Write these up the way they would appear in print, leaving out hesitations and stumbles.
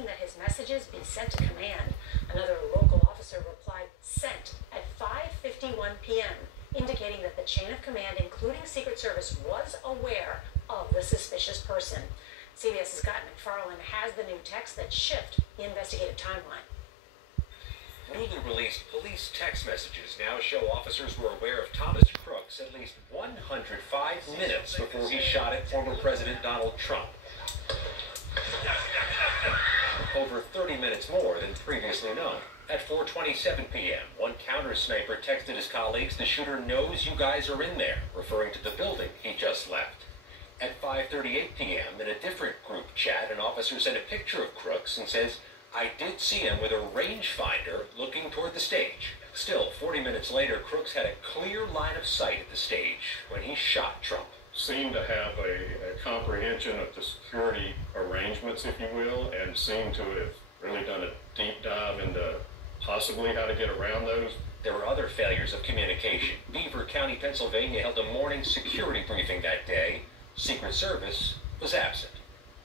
asking that his messages be sent to command. Another local officer replied, "Sent," at 5:51 p.m., indicating that the chain of command, including Secret Service, was aware of the suspicious person. CBS's Scott McFarland has the new texts that shift the investigative timeline. Newly released police text messages now show officers were aware of Thomas Crooks at least 105 minutes before he shot at former President Donald Trump. Over 30 minutes more than previously known. At 4:27 p.m., one counter sniper texted his colleagues, "The shooter knows you guys are in there," referring to the building he just left. At 5:38 p.m., in a different group chat, an officer sent a picture of Crooks and says, "I did see him with a rangefinder looking toward the stage." Still, 40 minutes later, Crooks had a clear line of sight at the stage when he shot Trump. Seemed to have a comprehension of the security arrangements, if you will, and seemed to have really done a deep dive into possibly how to get around those. There were other failures of communication. Beaver County, Pennsylvania held a morning security briefing that day. Secret Service was absent.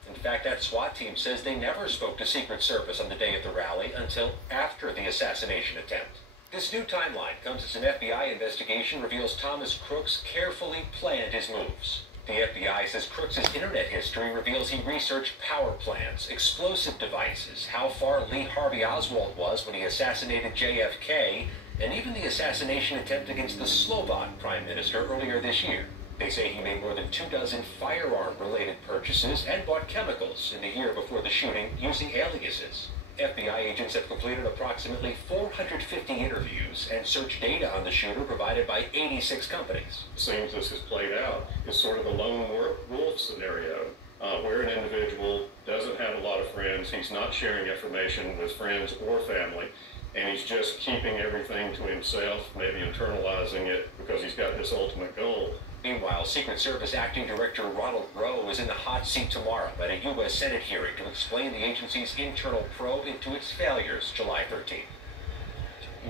In fact, that SWAT team says they never spoke to Secret Service on the day of the rally until after the assassination attempt. This new timeline comes as an FBI investigation reveals Thomas Crooks carefully planned his moves. The FBI says Crooks' internet history reveals he researched power plants, explosive devices, how far Lee Harvey Oswald was when he assassinated JFK, and even the assassination attempt against the Slovak prime minister earlier this year. They say he made more than 24 firearm-related purchases and bought chemicals in the year before the shooting using aliases. FBI agents have completed approximately 450 interviews and searched data on the shooter provided by 86 companies. It seems this has played out as sort of a lone wolf scenario, where an individual doesn't have a lot of friends, he's not sharing information with friends or family, and he's just keeping everything to himself, maybe internalizing it because he's got this ultimate goal. Meanwhile, Secret Service Acting Director Ronald Rowe is in the hot seat tomorrow at a U.S. Senate hearing to explain the agency's internal probe into its failures July 13th.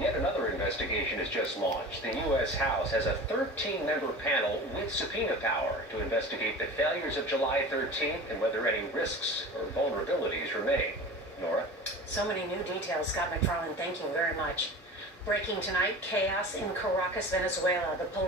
Yet another investigation has just launched. The U.S. House has a 13-member panel with subpoena power to investigate the failures of July 13th and whether any risks or vulnerabilities remain. Nora? So many new details. Scott McFarland, thank you very much. Breaking tonight, chaos in Caracas, Venezuela. The police